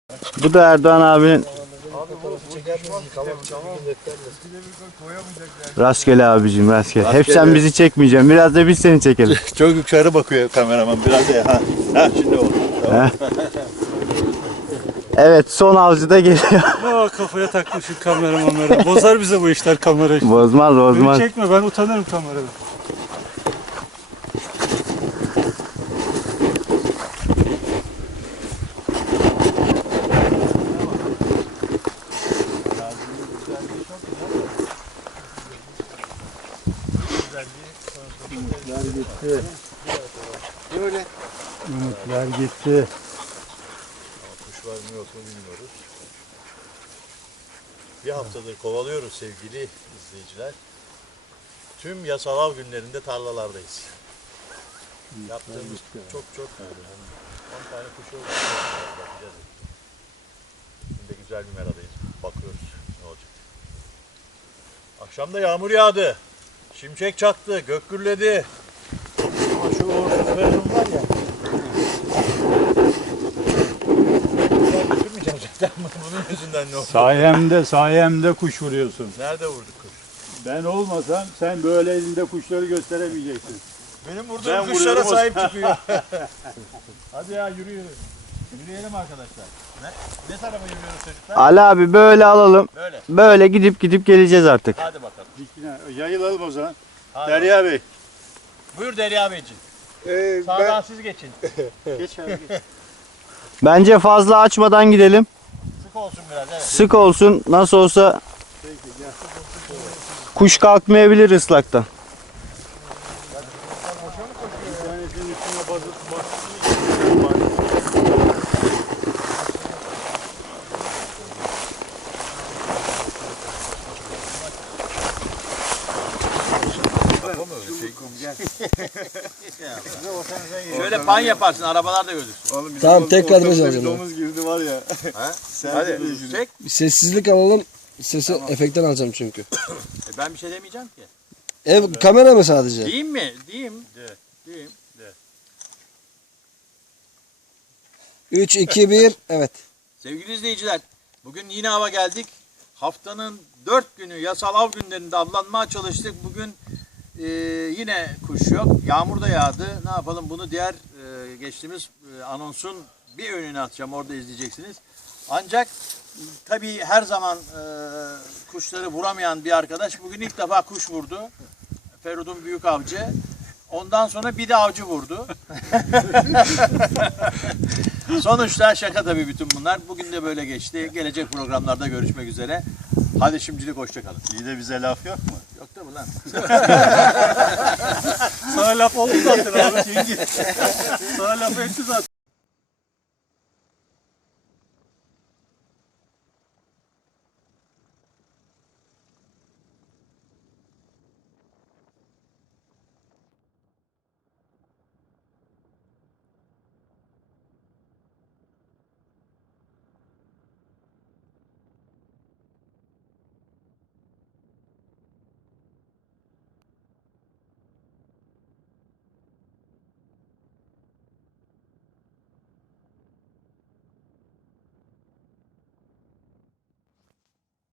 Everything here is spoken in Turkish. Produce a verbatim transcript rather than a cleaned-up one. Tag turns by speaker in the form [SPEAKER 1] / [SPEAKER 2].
[SPEAKER 1] Bu da Erdoğan abinin rastgele abicim rastgele. Hep
[SPEAKER 2] Rastgele.
[SPEAKER 1] sen bizi çekmeyeceksin. Biraz da biz seni çekelim.
[SPEAKER 2] Çok yukarı bakıyor kameraman biraz ya. Ha, ha şimdi oldu. Tamam.
[SPEAKER 1] Evet, son avcı da geliyor.
[SPEAKER 3] Aa, kafaya takmışsın kameramanları. Bozar bize bu işler kamera.
[SPEAKER 1] Bozmaz
[SPEAKER 3] Beni
[SPEAKER 1] bozmaz.
[SPEAKER 3] çekme, ben utanırım kameradan.
[SPEAKER 2] Umutlar gitti. Böyle.
[SPEAKER 3] Umutlar gitti.
[SPEAKER 2] Kuş var mı yok mu bilmiyoruz. Bir haftadır kovalıyoruz sevgili izleyiciler. Tüm yasal av günlerinde tarlalardayız. Yaptığımız çok çok on tane kuş oldu. Bakacağız. Şimdi güzel bir meradayız. Bakıyoruz ne olacak. Akşam da yağmur yağdı. Şimşek çaktı, gök gürledi. Ama şu uğursuz Feridun var ya. Ben götürmeyeceğim zaten bunun yüzünden ne oldu?
[SPEAKER 4] Sayemde sayemde kuş vuruyorsun.
[SPEAKER 2] Nerede vurduk kuş?
[SPEAKER 4] Ben olmasam sen böyle elinde kuşları gösteremeyeceksin.
[SPEAKER 2] Benim
[SPEAKER 4] Ben
[SPEAKER 2] vurduğum kuşlara
[SPEAKER 4] vuruyorum o-
[SPEAKER 2] sahip çıkıyor. Hadi ya yürü yürü. Yürüyelim arkadaşlar. Ne, ne tarafa yürüyoruz çocuklar?
[SPEAKER 1] Ali abi böyle alalım.
[SPEAKER 2] Böyle.
[SPEAKER 1] Böyle gidip gidip geleceğiz artık.
[SPEAKER 2] Hadi bakalım.
[SPEAKER 4] Dikine yayılalım o zaman.
[SPEAKER 2] Hadi.
[SPEAKER 4] Derya Bey.
[SPEAKER 2] Buyur Derya Beyciğim.
[SPEAKER 5] Ee,
[SPEAKER 2] Sağdan siz geçin.
[SPEAKER 4] Geç abi geç.
[SPEAKER 1] Bence fazla açmadan gidelim.
[SPEAKER 2] Sık olsun biraz evet.
[SPEAKER 1] Sık olsun. Nasıl olsa kuş kalkmayabilir ıslaktan.
[SPEAKER 4] Bir tanesinin üstüne basıp bas.
[SPEAKER 2] Şöyle pan yaparsın arabalar da görürsün.
[SPEAKER 5] Oğlum bizim
[SPEAKER 6] Tamam,
[SPEAKER 5] o-
[SPEAKER 6] tek
[SPEAKER 5] otobüse
[SPEAKER 6] kadraj
[SPEAKER 5] bir
[SPEAKER 6] alacağım
[SPEAKER 5] domuz girdi var ya.
[SPEAKER 2] Ha?
[SPEAKER 5] Sen
[SPEAKER 2] Hadi
[SPEAKER 5] de düşün.
[SPEAKER 2] çek.
[SPEAKER 6] Bir sessizlik alalım. Sesi efektten alacağım çünkü.
[SPEAKER 2] E ben bir şey demeyeceğim ki.
[SPEAKER 6] Ev kamera mı sadece?
[SPEAKER 2] Diyeyim mi? Diyeyim. De. Diyeyim.
[SPEAKER 6] üç, iki, bir. Evet.
[SPEAKER 2] Sevgili izleyiciler, bugün yine hava geldik. Haftanın dört günü yasal av günlerinde avlanmaya çalıştık. Bugün e, yine kuş yok. Yağmur da yağdı. Ne yapalım bunu diğer e, geçtiğimiz e, anonsun bir önüne atacağım. Orada izleyeceksiniz. Ancak tabii her zaman e, kuşları vuramayan bir arkadaş bugün ilk defa kuş vurdu. Feridun büyük avcı. Ondan sonra bir de avcı vurdu. Sonuçta şaka tabii bütün bunlar. Bugün de böyle geçti. Gelecek programlarda görüşmek üzere. Hadi şimdilik hoşça kalın.
[SPEAKER 4] İyi de bize laf yok mu?
[SPEAKER 2] Yok da mı lan?
[SPEAKER 3] Sana laf oldu zaten abi. Sana laf etti zaten.